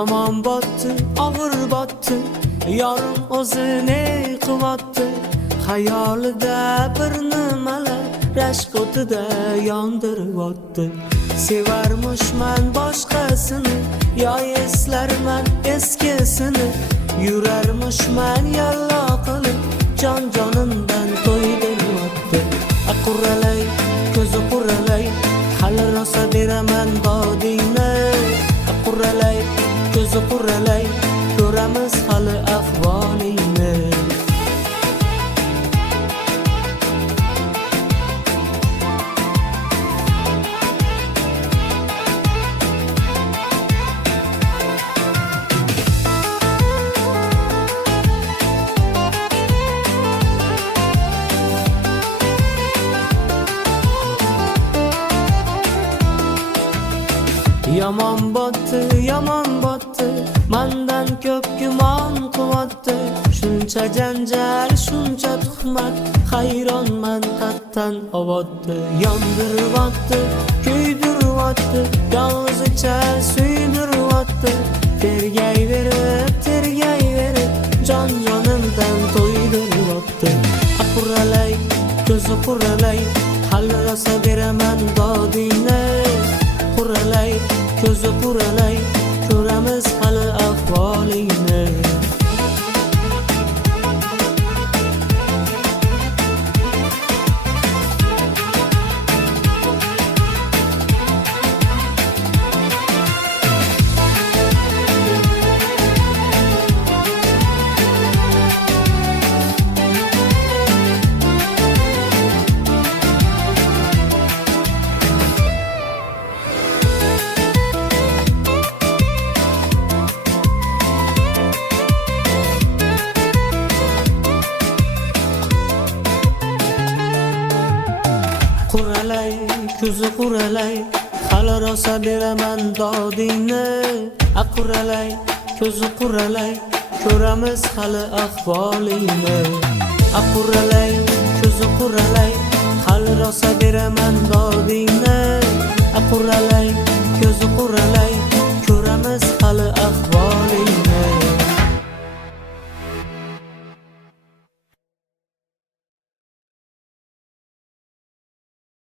Yomon botdi, og'ir botdi, yorim o'zini quvotdi. Xayolida bir nimalar rashk o'tida yondirib o'tdi. Sevarmishman boshqasini, yo eslarman eskisini. Yurarmishman yallo qilib, jonimdan to'ydirib o'tdi. Quralay, ko'zi quralay, hali rosa beraman dodingni. Quralay, ko'zi quralay, ko'ramiz hali ahvolingni. Yomon botdi, mandan ko'p gumon quvotdi. Shuncha janjal, shuncha tuhmat, hayronman qattan ovotdi. Yondirib o'tdi, kuydirib o'tdi, yolg'izicha suydirib o'tdi. Tergayverib, jonimdan to'ydirib o'tdi. Quralay, ko'zi quralay, hali rosa beraman dodingni. Quralay, ko'zi quralay, ko'ramiz hali ahvolingni. Quralay, ko'zi quralay, hali rosa beraman dodingni. Quralay, ko'zi quralay, ko'ramiz hali ahvolingni. Quralay, ko'zi quralay, hali rosa beraman dodingni. Quralay, ko'zi quralay, ko'ramiz hali ahvolingni.